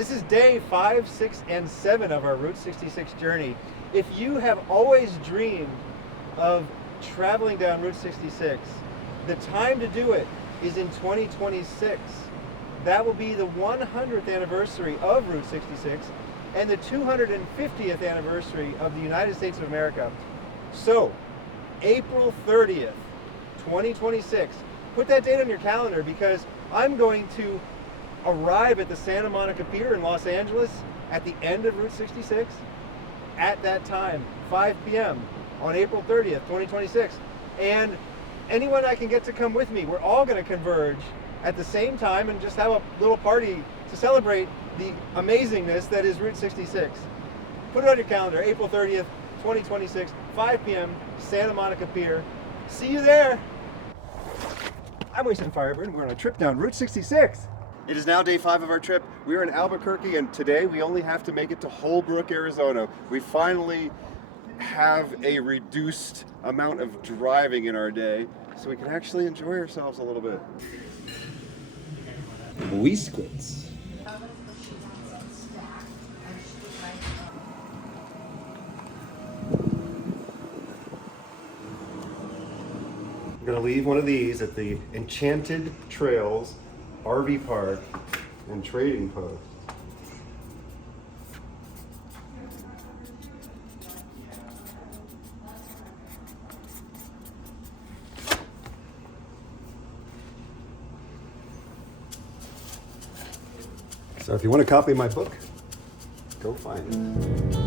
This is day 5, 6, and 7 of our Route 66 journey. If you have always dreamed of traveling down Route 66, the time to do it is in 2026. That will be the 100th anniversary of Route 66 and the 250th anniversary of the United States of America. So, April 30th, 2026. Put that date on your calendar because I'm going to arrive at the Santa Monica Pier in Los Angeles at the end of Route 66 at that time, 5 p.m. on April 30th, 2026. And anyone I can get to come with me, we're all going to converge at the same time and just have a little party to celebrate the amazingness that is Route 66. Put it on your calendar, April 30th, 2026, 5 p.m., Santa Monica Pier. See you there. I'm Wasteland Firebird, and we're on a trip down Route 66. It is now day 5 of our trip. We're in Albuquerque, and today we only have to make it to Holbrook, Arizona. We finally have a reduced amount of driving in our day, so we can actually enjoy ourselves a little bit. Whiskets. I'm going to leave one of these at the Enchanted Trails RV Park and Trading Post. So if you want to copy my book, go find it.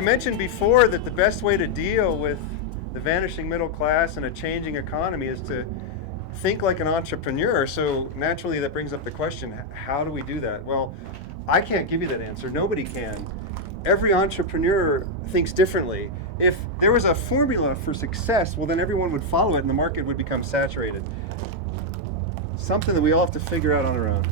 I mentioned before that the best way to deal with the vanishing middle class and a changing economy is to think like an entrepreneur. So naturally that brings up the question, how do we do that? Well, I can't give you that answer. Nobody can. Every entrepreneur thinks differently. If there was a formula for success, well then everyone would follow it and the market would become saturated. Something that we all have to figure out on our own.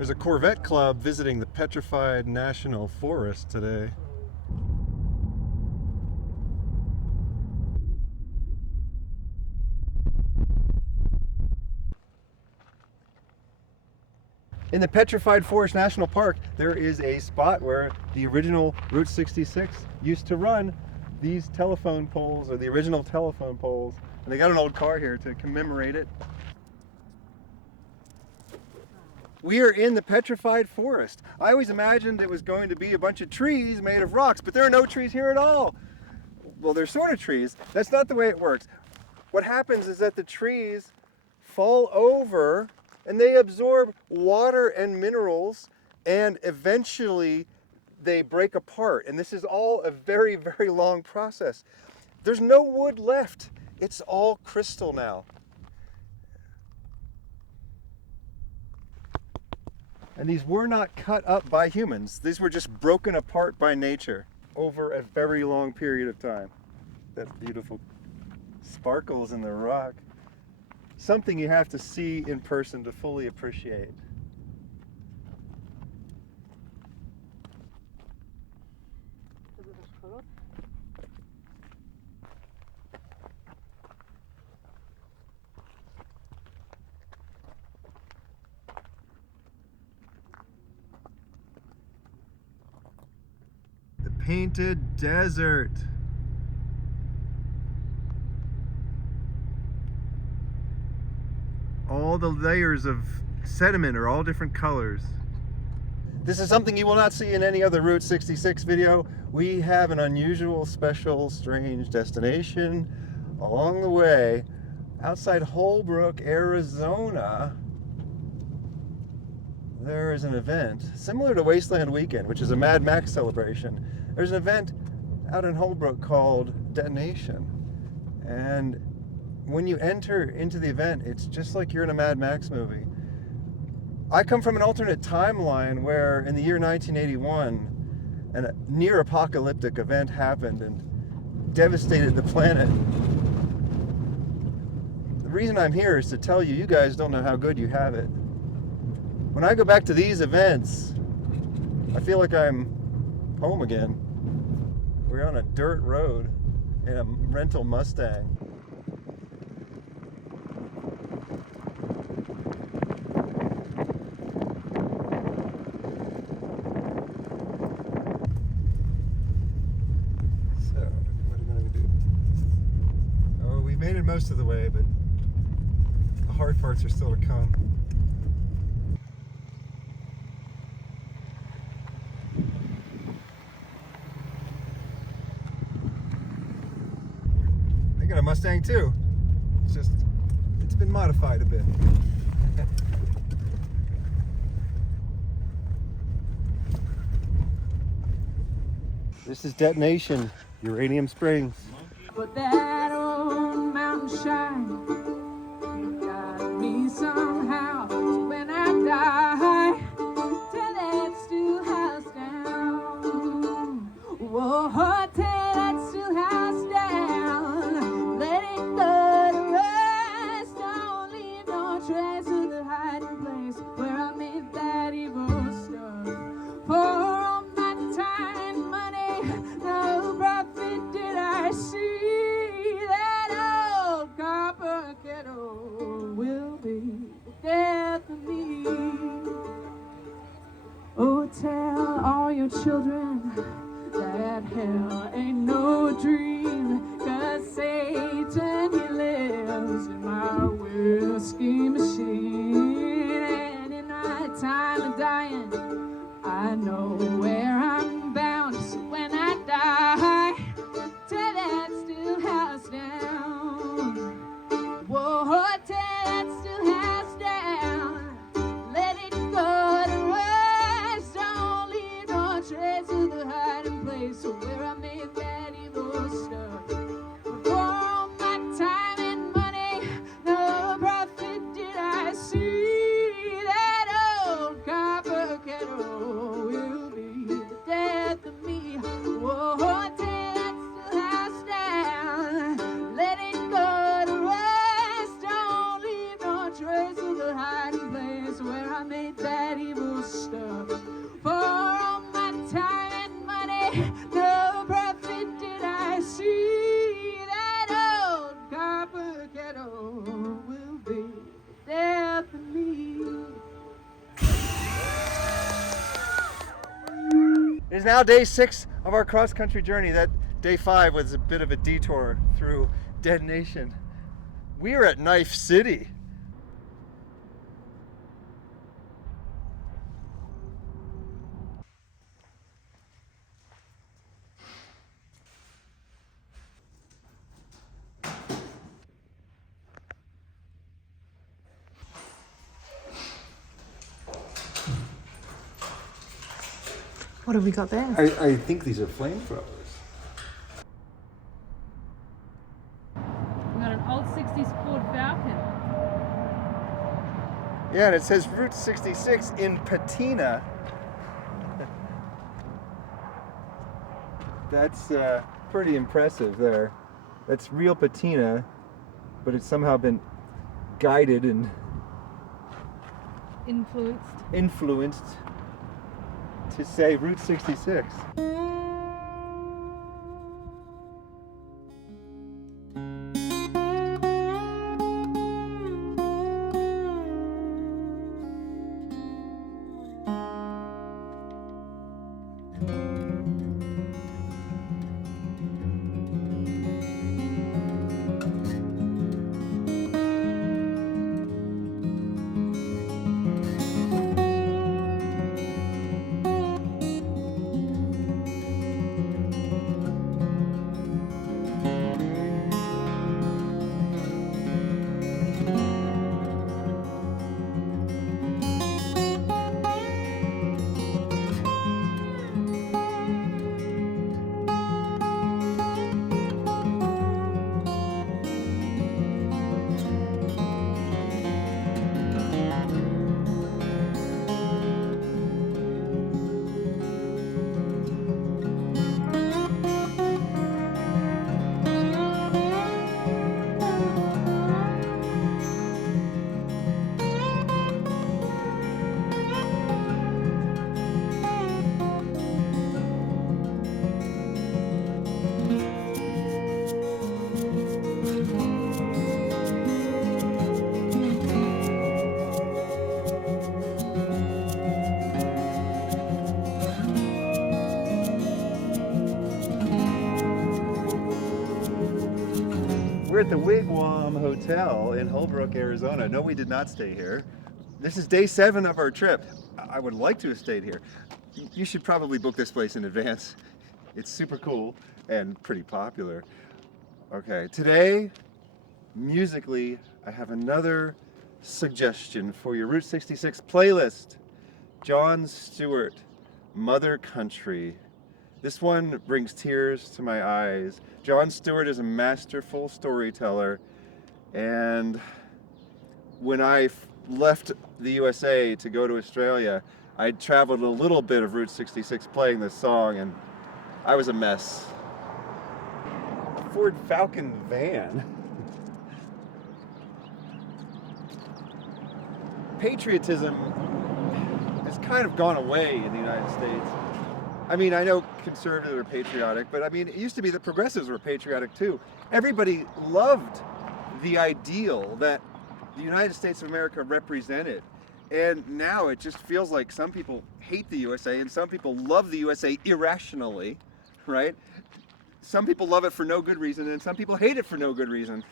There's a Corvette club visiting the Petrified National Forest today. In the Petrified Forest National Park, there is a spot where the original Route 66 used to run these telephone poles, or the original telephone poles. And they got an old car here to commemorate it. We are in the Petrified Forest. I always imagined it was going to be a bunch of trees made of rocks, but there are no trees here at all. Well, they're sort of trees. That's not the way it works. What happens is that the trees fall over and they absorb water and minerals, and eventually they break apart. And this is all a very, very long process. There's no wood left. It's all crystal now. And these were not cut up by humans. These were just broken apart by nature over a very long period of time. That beautiful sparkles in the rock. Something you have to see in person to fully appreciate. The Painted Desert. All the layers of sediment are all different colors. This is something you will not see in any other Route 66 video. We have an unusual, special, strange destination along the way outside Holbrook, Arizona. There is an event similar to Wasteland Weekend, which is a Mad Max celebration. There's an event out in Holbrook called Detonation. And when you enter into the event, it's just like you're in a Mad Max movie. I come from an alternate timeline where in the year 1981, a near apocalyptic event happened and devastated the planet. The reason I'm here is to tell you, you guys don't know how good you have it. When I go back to these events, I feel like I'm home again. We're on a dirt road in a rental Mustang. Made it most of the way, but the hard parts are still to come. They got a Mustang too. It's been modified a bit. This is Detonation, Uranium Springs. But that old mountain shine got me somehow. So when I die, tear that still house down. Whoa, tear that still house down. Let it go to rest. Don't leave no trace of the hiding place where I made that evil stuff. For all my time and money, no profit did I see. Will be the death of me. Oh, tell all your children that hell ain't no dream, 'cause Satan, he lives in my whiskey machine. And in my time of dying, I know where I'm bound. So when I die, tear that still house down. Whoa, tear that still house down. Let it go to rest. Don't leave no trace of the hiding place where I made that evil stuff. But for all my time and money, no profit did I see. That old copper kettle will be the death of me. Whoa, tear that still house down. Let it go to rest. Trace of the hiding place where I made that evil is now day 6 of our cross-country journey. That day 5 was a bit of a detour through Detonation. We are at Knife City. What have we got there? I think these are flamethrowers. We got an old 60s Ford Falcon. Yeah, and it says Route 66 in patina. That's pretty impressive there. That's real patina, but it's somehow been guided and influenced to say Route 66. We're at the Wigwam Hotel in Holbrook, Arizona. No, we did not stay here. This is day 7 of our trip. I would like to have stayed here. You should probably book this place in advance. It's super cool and pretty popular. Okay, today, musically, I have another suggestion for your Route 66 playlist. Jon Stewart, Mother Country. This one brings tears to my eyes. Jon Stewart is a masterful storyteller, and when I left the USA to go to Australia, I traveled a little bit of Route 66 playing this song, and I was a mess. A Ford Falcon van. Patriotism has kind of gone away in the United States. I mean, I know conservatives are patriotic, but I mean, it used to be that progressives were patriotic too. Everybody loved the ideal that the United States of America represented. And now it just feels like some people hate the USA and some people love the USA irrationally, right? Some people love it for no good reason and some people hate it for no good reason.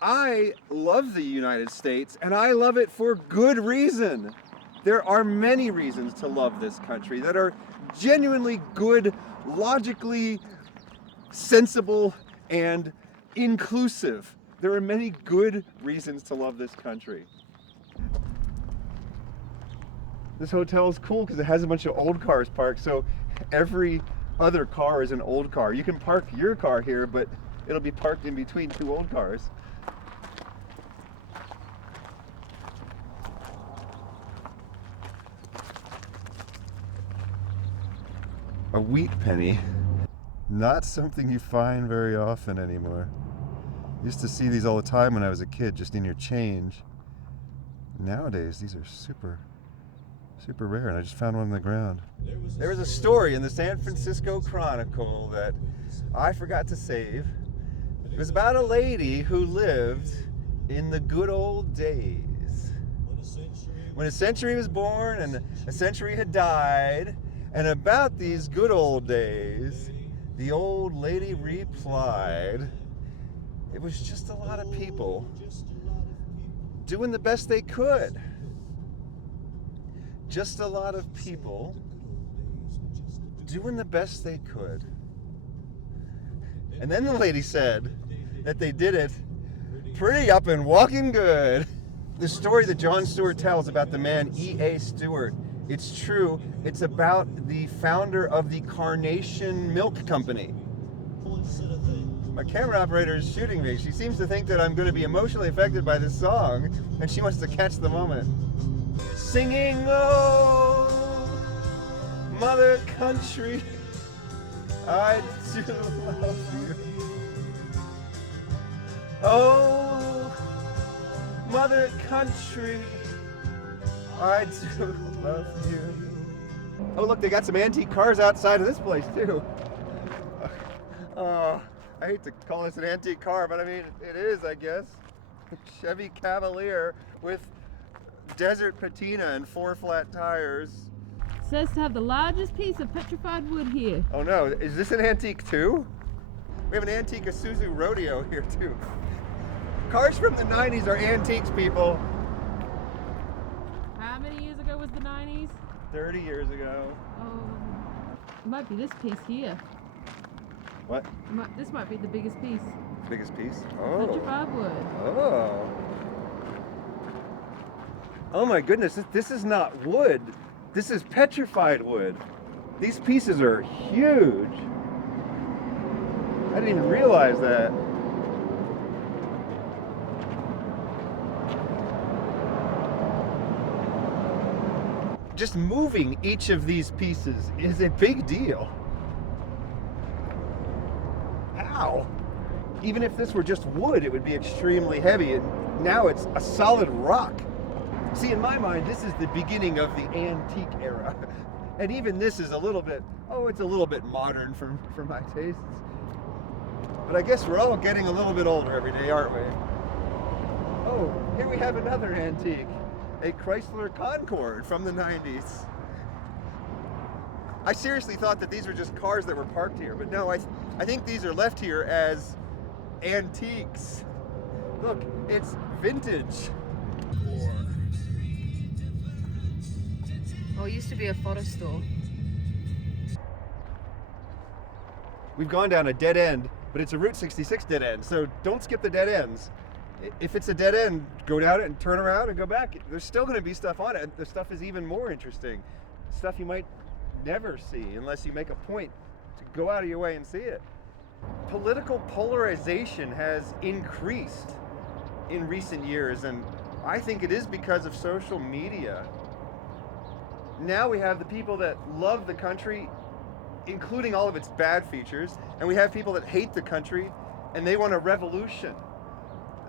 I love the United States and I love it for good reason. There are many reasons to love this country that are genuinely good, logically sensible, and inclusive. There are many good reasons to love this country. This hotel is cool because it has a bunch of old cars parked, so every other car is an old car. You can park your car here, but it'll be parked in between 2 old cars. A wheat penny. Not something you find very often anymore. Used to see these all the time when I was a kid, just in your change. Nowadays, these are super rare, and I just found one on the ground. There was a story in the San Francisco Chronicle that I forgot to save. It was about a lady who lived in the good old days. When a century was born and a century had died, And about these good old days, the old lady replied, it was just a lot of people doing the best they could. Just a lot of people doing the best they could. And then the lady said that they did it pretty up and walking good. The story that Jon Stewart tells about the man E.A. Stewart, it's true. It's about the founder of the Carnation Milk Company. My camera operator is shooting me. She seems to think that I'm going to be emotionally affected by this song, and she wants to catch the moment. Singing, oh, Mother Country, I do love you. Oh, Mother Country, I do love you. Oh, look, they got some antique cars outside of this place, too. Oh, I hate to call this an antique car, but I mean, it is, I guess. Chevy Cavalier with desert patina and 4 flat tires. It says to have the largest piece of petrified wood here. Oh no, is this an antique too? We have an antique Isuzu Rodeo here too. Cars from the 90s are antiques, people. How many years ago was the 90s? 30 years ago. Oh, it might be this piece here. What? This might be the biggest piece. Biggest piece? Oh. Petrified wood. Oh. Oh my goodness, this is not wood. This is petrified wood. These pieces are huge. I didn't even realize that. Just moving each of these pieces is a big deal. How? Even if this were just wood, it would be extremely heavy, and now it's a solid rock. See, in my mind, this is the beginning of the antique era. And even this is a little bit, it's a little bit modern for my tastes. But I guess we're all getting a little bit older every day, aren't we? Oh, here we have another antique. A Chrysler Concorde from the 90s. I seriously thought that these were just cars that were parked here, but no, I think these are left here as antiques. Look, it's vintage. Oh, it used to be a photo store. We've gone down a dead end, but it's a Route 66 dead end, so don't skip the dead ends. If it's a dead end, go down it and turn around and go back. There's still going to be stuff on it. The stuff is even more interesting. Stuff you might never see unless you make a point to go out of your way and see it. Political polarization has increased in recent years, and I think it is because of social media. Now we have the people that love the country, including all of its bad features, and we have people that hate the country and they want a revolution.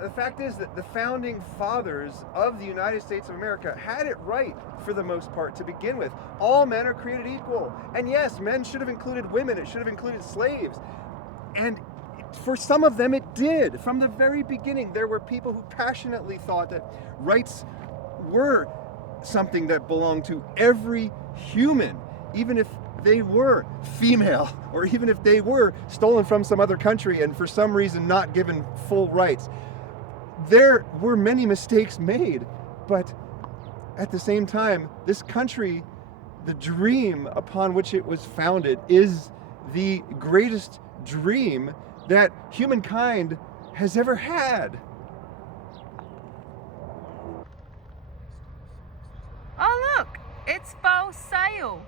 The fact is that the founding fathers of the United States of America had it right for the most part to begin with. All men are created equal. And yes, men should have included women, it should have included slaves. And for some of them it did. From the very beginning, there were people who passionately thought that rights were something that belonged to every human, even if they were female, or even if they were stolen from some other country and for some reason not given full rights. There were many mistakes made, but at the same time, this country, the dream upon which it was founded, is the greatest dream that humankind has ever had. Oh, look, it's for sale.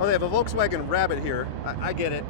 Oh, they have a Volkswagen Rabbit here. I get it.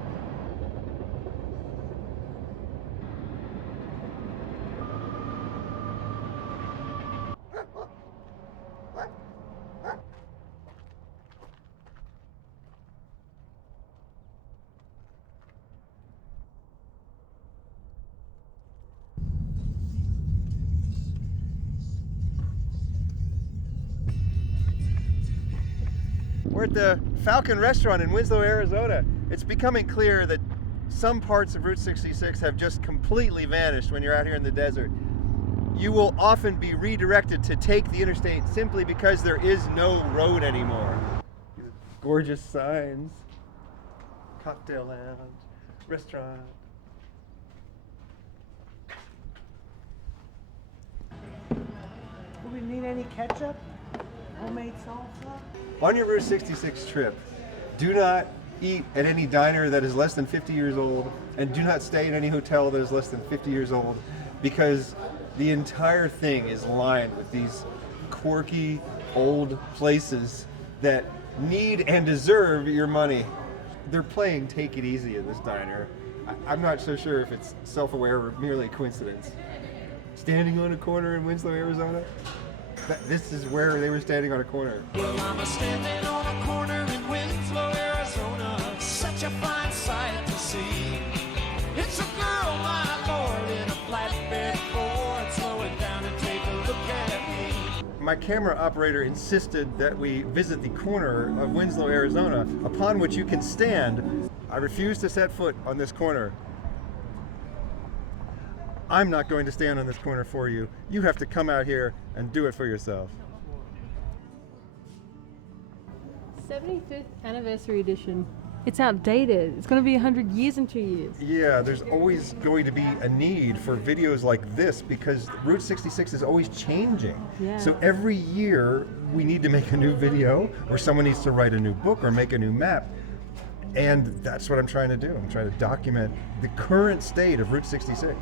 We're at the Falcon Restaurant in Winslow, Arizona. It's becoming clear that some parts of Route 66 have just completely vanished when you're out here in the desert. You will often be redirected to take the interstate simply because there is no road anymore. Gorgeous signs, cocktail lounge, restaurant. Do we need any ketchup? Homemade salsa? On your Route 66 trip, do not eat at any diner that is less than 50 years old, and do not stay in any hotel that is less than 50 years old, because the entire thing is lined with these quirky old places that need and deserve your money. They're playing Take It Easy in this diner. I'm not so sure if it's self-aware or merely coincidence. Standing on a corner in Winslow, Arizona? This is where they were standing on a corner. Well, I'm standing on a corner in Winslow, Arizona. Such a fine sight to see. It's a girl, my lord, in a flatbed Ford, slowing down and take a look at me. My camera operator insisted that we visit the corner of Winslow, Arizona, upon which you can stand. I refuse to set foot on this corner. I'm not going to stand on this corner for you. You have to come out here and do it for yourself. 75th anniversary edition. It's outdated. It's going to be 100 years in 2 years. Yeah, there's always going to be a need for videos like this because Route 66 is always changing. Yeah. So every year we need to make a new video, or someone needs to write a new book or make a new map. And that's what I'm trying to do. I'm trying to document the current state of Route 66.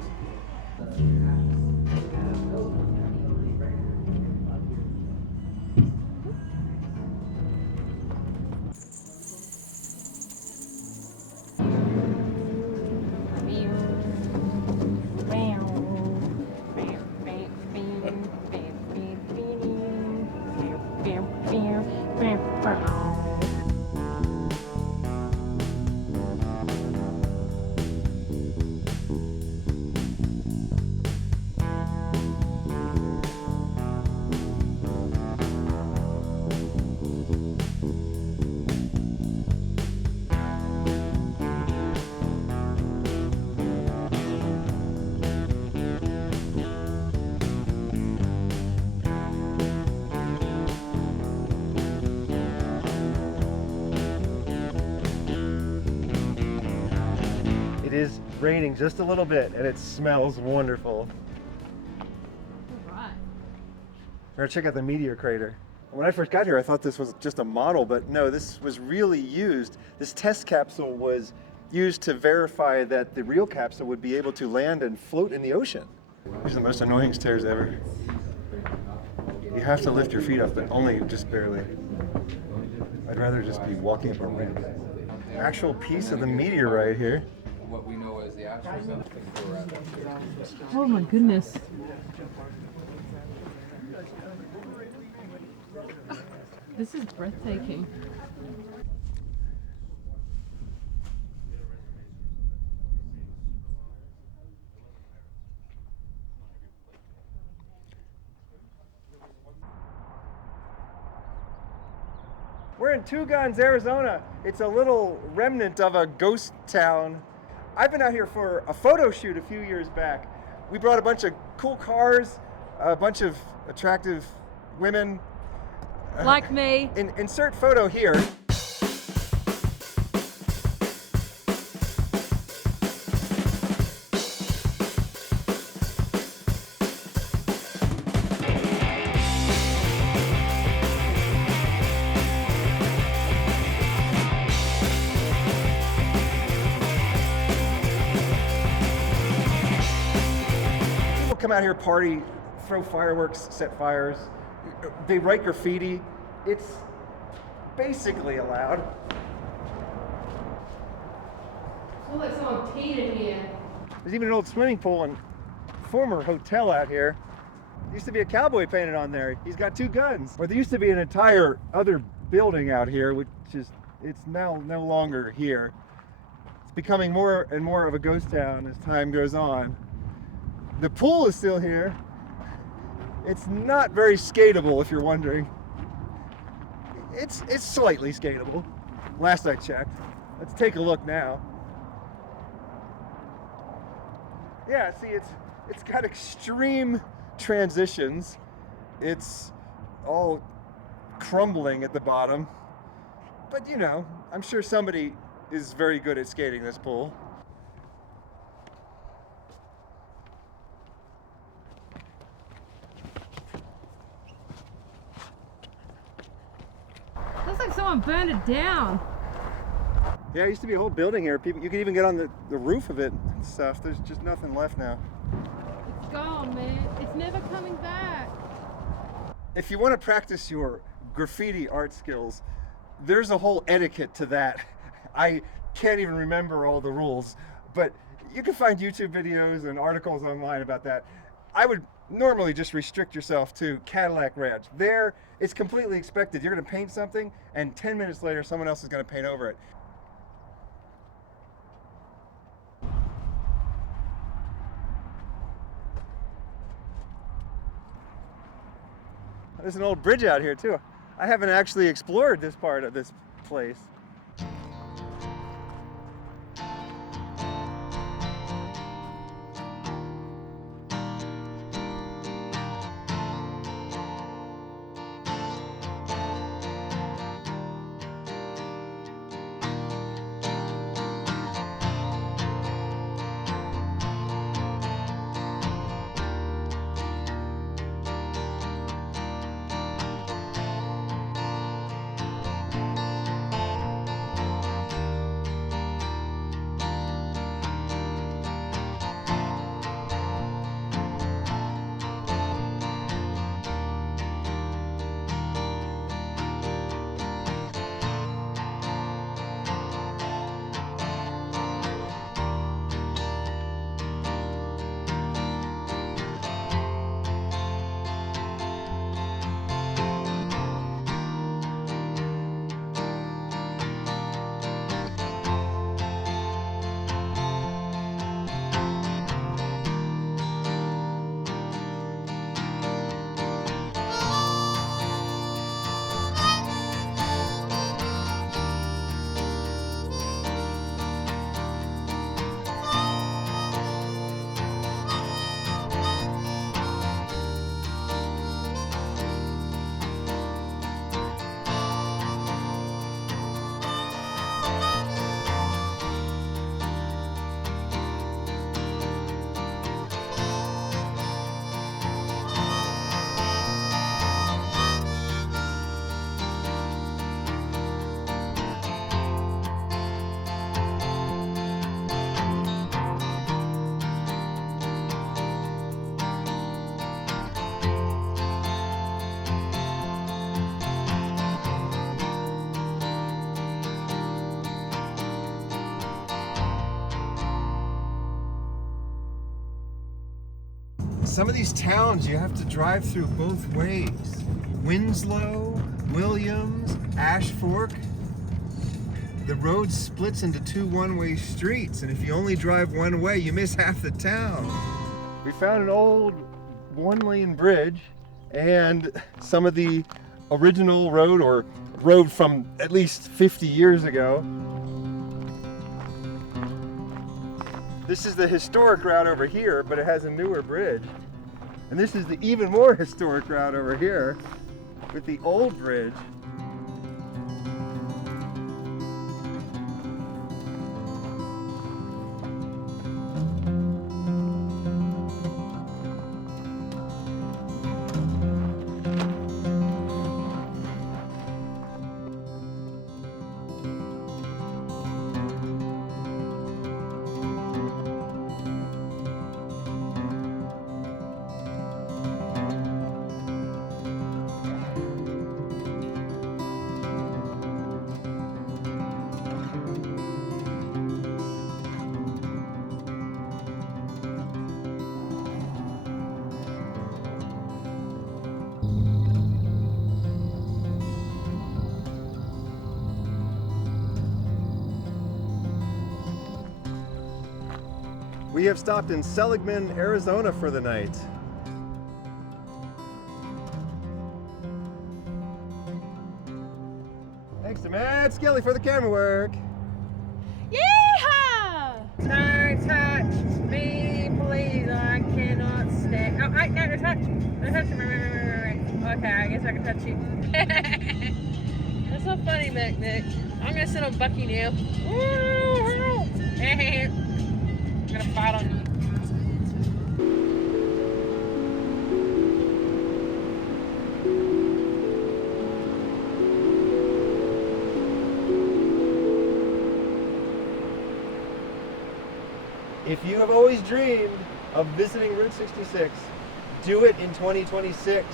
It is raining just a little bit and it smells wonderful. Right. We're gonna check out the meteor crater. When I first got here, I thought this was just a model, but no, this was really used. This test capsule was used to verify that the real capsule would be able to land and float in the ocean. These are the most annoying stairs ever. You have to lift your feet up, but only just barely. I'd rather just be walking up a ramp. Actual piece of the meteorite here. What we know is the actual Oh my goodness. This is breathtaking. We're in Two Guns, Arizona. It's a little remnant of a ghost town. I've been out here for a photo shoot a few years back. We brought a bunch of cool cars, a bunch of attractive women. Like me. Insert photo here. Come out here, party, throw fireworks, set fires. They write graffiti. It's basically allowed. It's like someone peed in here. There's even an old swimming pool and former hotel out here. There used to be a cowboy painted on there. He's got two guns. Or there used to be an entire other building out here, which is, it's now no longer here. It's becoming more and more of a ghost town as time goes on. The pool is still here. It's not very skatable, if you're wondering. it's slightly skatable. Last I checked. Let's take a look now. Yeah, see, it's got extreme transitions. It's all crumbling at the bottom. But you know, I'm sure somebody is very good at skating this pool. Looks like someone burned it down. Yeah, there used to be a whole building here. People, you could even get on the roof of it and stuff. There's just nothing left now. It's gone, man. It's never coming back. If you want to practice your graffiti art skills, there's a whole etiquette to that. I can't even remember all the rules, but you can find YouTube videos and articles online about that. I would normally just restrict yourself to Cadillac Ranch. There, it's completely expected. You're going to paint something, and 10 minutes later, someone else is going to paint over it. There's an old bridge out here too. I haven't actually explored this part of this place. Some of these towns you have to drive through both ways. Winslow, Williams, Ash Fork. The road splits into two one-way streets, and if you only drive one way, you miss half the town. We found an old one-lane bridge and some of the original road, or road from at least 50 years ago. This is the historic route over here, but it has a newer bridge. And this is the even more historic route over here with the old bridge. We have stopped in Seligman, Arizona for the night. Skelly for the camera work. Yeehaw! Don't touch me, please. I cannot stand. Oh, wait, no, don't touch. Don't touch me. Okay, I guess I can touch you. That's so funny, Nick. I'm gonna sit on Bucky now. I'm gonna fight on you. If you have always dreamed of visiting Route 66, do it in 2026.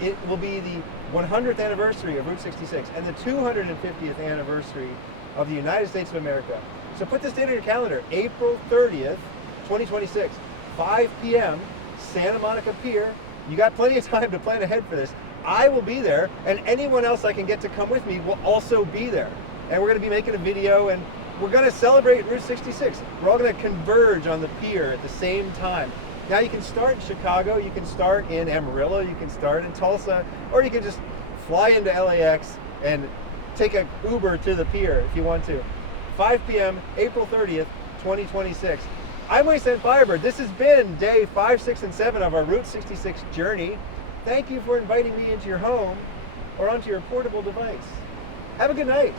It will be the 100th anniversary of Route 66 and the 250th anniversary of the United States of America. So put this date on your calendar, April 30th, 2026, 5 p.m., Santa Monica Pier. You got plenty of time to plan ahead for this. I will be there, and anyone else I can get to come with me will also be there. And we're going to be making a video, and we're going to celebrate Route 66. We're all going to converge on the pier at the same time. Now you can start in Chicago, you can start in Amarillo, you can start in Tulsa, or you can just fly into LAX and take an Uber to the pier if you want to. 5 p.m., April 30th, 2026. I'm Wasteland Firebird. This has been day 5, 6, and 7 of our Route 66 journey. Thank you for inviting me into your home or onto your portable device. Have a good night.